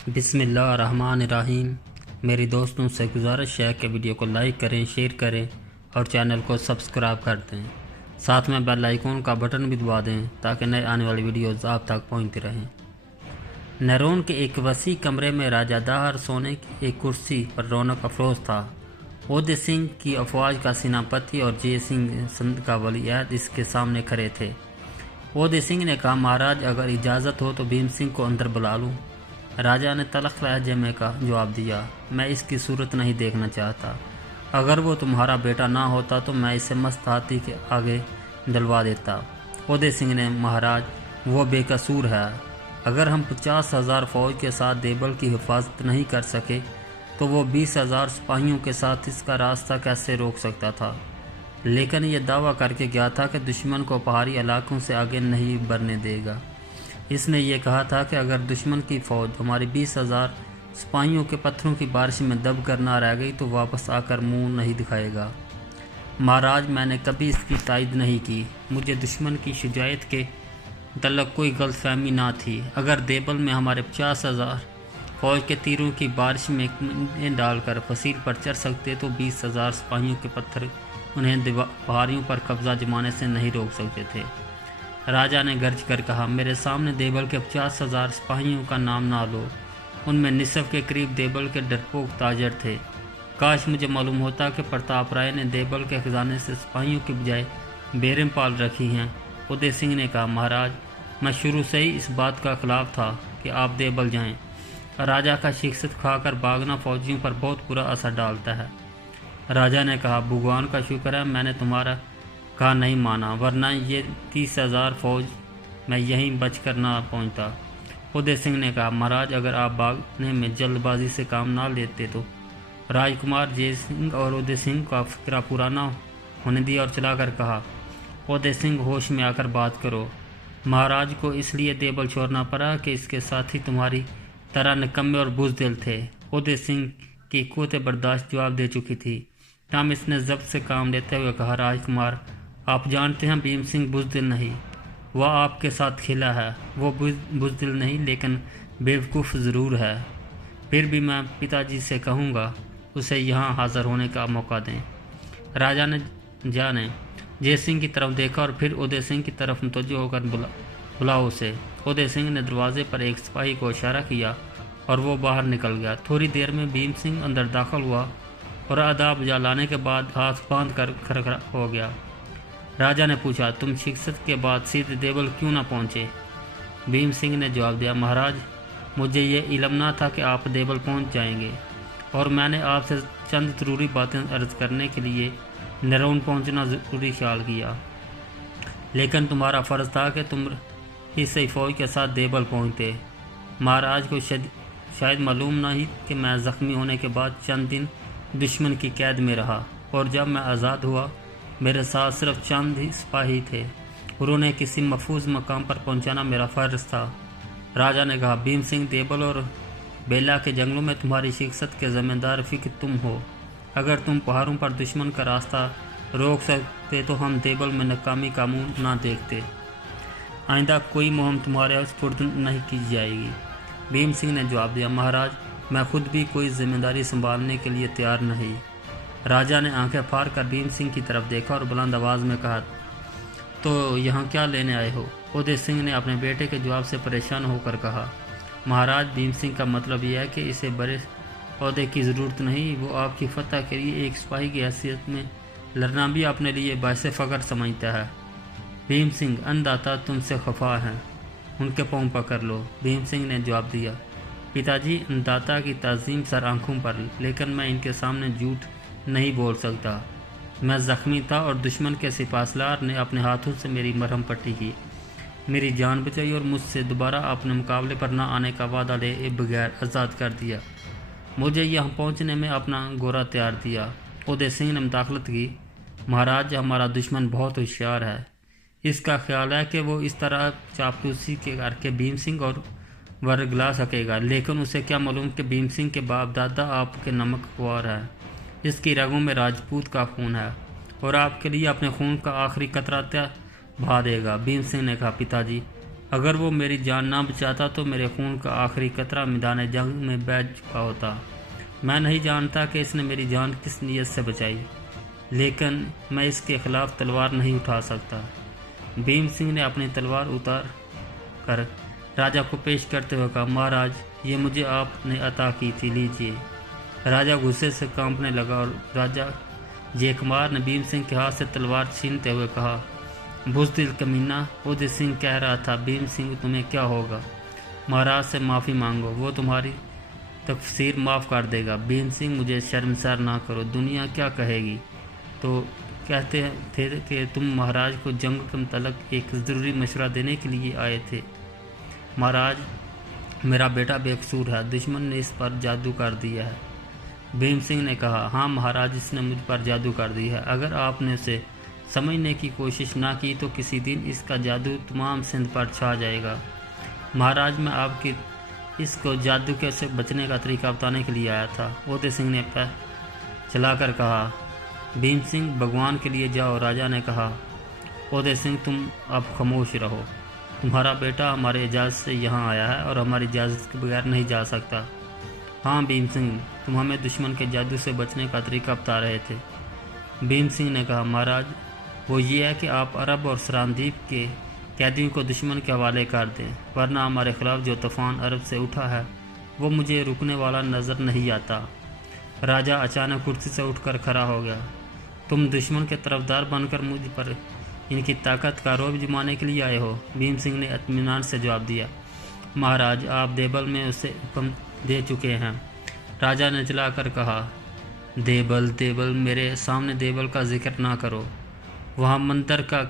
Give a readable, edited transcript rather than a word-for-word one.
बिस्मिल्लाहिर्रहमानिर्रहीम। मेरी दोस्तों से गुजारिश है कि वीडियो को लाइक करें, शेयर करें और चैनल को सब्सक्राइब कर दें। साथ में बेल आइकॉन का बटन भी दबा दें ताकि नए आने वाली वीडियोज़ आप तक पहुंचती रहें। नैरोन के एक वसी कमरे में राजा दाहर सोने की एक कुर्सी पर रौनक अफरोज था। उदय सिंह की अफवाज का सेनापति और जय सिंह संध का वलीअहद इसके सामने खड़े थे। उदय सिंह ने कहा, महाराज अगर इजाज़त हो तो भीम सिंह को अंदर बुला लूँ। राजा ने तलख लहजे में का जवाब दिया, मैं इसकी सूरत नहीं देखना चाहता। अगर वो तुम्हारा बेटा ना होता तो मैं इसे मस्त हाथी के आगे दिलवा देता। उदय सिंह ने, महाराज वो बेकसूर है। अगर हम 50,000 फौज के साथ देवल की हिफाजत नहीं कर सके तो वो 20,000 सिपाहियों के साथ इसका रास्ता कैसे रोक सकता था। लेकिन ये दावा करके गया था कि दुश्मन को पहाड़ी इलाकों से आगे नहीं बढ़ने देगा। इसने ये कहा था कि अगर दुश्मन की फ़ौज हमारी 20,000 सिपाहियों के पत्थरों की बारिश में दब कर ना रह गई तो वापस आकर मुंह नहीं दिखाएगा। महाराज मैंने कभी इसकी तायद नहीं की। मुझे दुश्मन की शुजायत के तल्लुक़ कोई गलतफहमी ना थी। अगर देवल में हमारे 50,000 फ़ौज के तीरों की बारिश में डालकर फसील पर चढ़ सकते तो 20,000 सिपाहियों के पत्थर उन्हें पहाड़ियों पर कब्जा जमाने से नहीं रोक सकते थे। राजा ने गर्ज कर कहा, मेरे सामने देवल के 50,000 सिपाहियों का नाम ना लो। उनमें निसफ के करीब देवल के डरपोक ताजर थे। काश मुझे मालूम होता कि प्रताप राय ने देवल के खजाने से सिपाहियों की बजाय बेरें पाल रखी हैं। उदय सिंह ने कहा, महाराज मैं शुरू से ही इस बात का खिलाफ था कि आप देवल जाएं। राजा का शिकस्त खाकर भागना फौजियों पर बहुत बुरा असर डालता है। राजा ने कहा, भगवान का शुक्र है मैंने तुम्हारा कहा नहीं माना, वरना ये 30,000 फौज मैं यहीं बच कर ना पहुंचता। उदय सिंह ने कहा, महाराज अगर आप भागने में जल्दबाजी से काम ना लेते तो। राजकुमार जय सिंह और उदय सिंह का फिक्रा पूरा ना होने दिया और चलाकर कहा, उदय सिंह होश में आकर बात करो। महाराज को इसलिए देवल छोड़ना पड़ा कि इसके साथी तुम्हारी तरह निकम्मे और बुज़दिल थे। उदय सिंह की क़ुव्वत बर्दाश्त जवाब दे चुकी थी। तब इसने जब्त से काम लेते हुए कहा, राजकुमार आप जानते हैं भीम सिंह बुज़दिल नहीं, वह आपके साथ खेला है। वो बुज़दिल नहीं लेकिन बेवकूफ़ ज़रूर है। फिर भी मैं पिताजी से कहूँगा उसे यहाँ हाज़िर होने का मौका दें। राजा ने जय सिंह की तरफ देखा और फिर उदय सिंह की तरफ मुतवज्जो होकर बुलाओ उसे। उदय सिंह ने दरवाजे पर एक सिपाही को इशारा किया और वो बाहर निकल गया। थोड़ी देर में भीम सिंह अंदर दाखिल हुआ और अदा बजा लाने के बाद हाथ बांध कर खड़ा हो गया। राजा ने पूछा, तुम शिकस्त के बाद सीधे देवल क्यों ना पहुँचे? भीम सिंह ने जवाब दिया, महाराज मुझे ये इल्म ना था कि आप देवल पहुँच जाएंगे और मैंने आपसे चंद ज़रूरी बातें अर्ज़ करने के लिए नैरोन पहुँचना ज़रूरी ख्याल किया। लेकिन तुम्हारा फ़र्ज़ था कि तुम इसी फ़ौज के साथ देवल पहुँचते। महाराज को शायद मालूम नहीं कि मैं ज़ख्मी होने के बाद चंद दिन दुश्मन की कैद में रहा और जब मैं आज़ाद हुआ मेरे साथ सिर्फ चंद ही सिपाही थे और उन्हें किसी महफूज मकाम पर पहुंचाना मेरा फ़र्ज़ था। राजा ने कहा, भीम सिंह देवल और बेला के जंगलों में तुम्हारी शिकस्त के ज़िम्मेदार फ़िक्र तुम हो। अगर तुम पहाड़ों पर दुश्मन का रास्ता रोक सकते तो हम देवल में नाकामी का मुँह ना देखते। आइंदा कोई मुहिम तुम्हारे स्पुर्द नहीं की जाएगी। भीम सिंह ने जवाब दिया, महाराज मैं खुद भी कोई जिम्मेदारी संभालने के लिए तैयार नहीं। राजा ने आंखें फाड़ कर भीम सिंह की तरफ देखा और बुलंद आवाज़ में कहा, तो यहाँ क्या लेने आए हो? उदय सिंह ने अपने बेटे के जवाब से परेशान होकर कहा, महाराज भीम सिंह का मतलब यह है कि इसे बड़े ओहदे की ज़रूरत नहीं। वो आपकी फतह के लिए एक सिपाही की हैसियत में लड़ना भी अपने लिए बायस फ़ख्र समझता है। भीम सिंह अन्नदाता तुमसे खफा हैं, उनके पाँव पकड़ लो। भीम सिंह ने जवाब दिया, पिताजी अन्नदाता की ताज़ीम सर आँखों पर, लेकिन मैं इनके सामने झूठ नहीं बोल सकता। मैं ज़ख्मी था और दुश्मन के सिपाहसालार ने अपने हाथों से मेरी मरहम पट्टी की, मेरी जान बचाई और मुझसे दोबारा अपने मुकाबले पर ना आने का वादा ले बगैर आज़ाद कर दिया। मुझे यहाँ पहुँचने में अपना गोरा तैयार दिया। उदय सिंह ने मुदाखलत की, महाराज हमारा दुश्मन बहुत होशियार है। इसका ख्याल है कि वो इस तरह चापलूसी के करके भीम सिंह और वर्गला सकेगा, लेकिन उसे क्या मालूम कि भीम सिंह के बाप दादा आपके नमक खुआर है। इसकी रगों में राजपूत का खून है और आपके लिए अपने खून का आखिरी कतरा बहा देगा। भीम सिंह ने कहा, पिताजी अगर वो मेरी जान ना बचाता तो मेरे खून का आखिरी कतरा मैदान जंग में बह चुका होता। मैं नहीं जानता कि इसने मेरी जान किस नीयत से बचाई, लेकिन मैं इसके खिलाफ तलवार नहीं उठा सकता। भीम सिंह ने अपनी तलवार उतार कर राजा को पेश करते हुए कहा, महाराज, ये मुझे आपने अता की थी, लीजिए। राजा गुस्से से कांपने लगा और राजा जयकुमार ने भीम सिंह के हाथ से तलवार छीनते हुए कहा, बुज़दिल कमीना। उदय सिंह कह रहा था, भीम सिंह तुम्हें क्या होगा? महाराज से माफ़ी मांगो, वो तुम्हारी तकसीर माफ़ कर देगा। भीम सिंह, मुझे शर्मसार ना करो, दुनिया क्या कहेगी। तो कहते थे कि तुम महाराज को जंग के मुतल्लिक़ एक ज़रूरी मशवरा देने के लिए आए थे। महाराज, मेरा बेटा बेकसूर है, दुश्मन ने इस पर जादू कर दिया है। भीम सिंह ने कहा, हाँ महाराज, इसने मुझ पर जादू कर दिया है। अगर आपने उसे समझने की कोशिश ना की तो किसी दिन इसका जादू तमाम सिंध पर छा जाएगा। महाराज, मैं आपकी इसको जादू के से बचने का तरीका बताने के लिए आया था। उदय सिंह ने पैर चलाकर कहा। भीम सिंह, भगवान के लिए जाओ। राजा ने कहा, उदय सिंह, तुम अब खामोश रहो। तुम्हारा बेटा हमारे इजाज़त से यहाँ आया है और हमारी इजाज़त के बगैर नहीं जा सकता। हाँ भीम सिंह, तुम हमें दुश्मन के जादू से बचने का तरीका बता रहे थे। भीम सिंह ने कहा, महाराज, वो ये है कि आप अरब और सरांदीप के कैदियों को दुश्मन के हवाले कर दें, वरना हमारे खिलाफ जो तूफ़ान अरब से उठा है वो मुझे रुकने वाला नज़र नहीं आता। राजा अचानक कुर्सी से उठकर खड़ा हो गया। तुम दुश्मन के तरफदार बनकर मुझ पर इनकी ताकत का रौब जमाने के लिए आए हो? भीम सिंह ने इत्मीनान से जवाब दिया, महाराज, आप देबल में उसे हुक्म दे चुके हैं। राजा ने चिल्लाकर कहा, देबल देबल, मेरे सामने देबल का जिक्र ना करो। वहाँ मंदिर का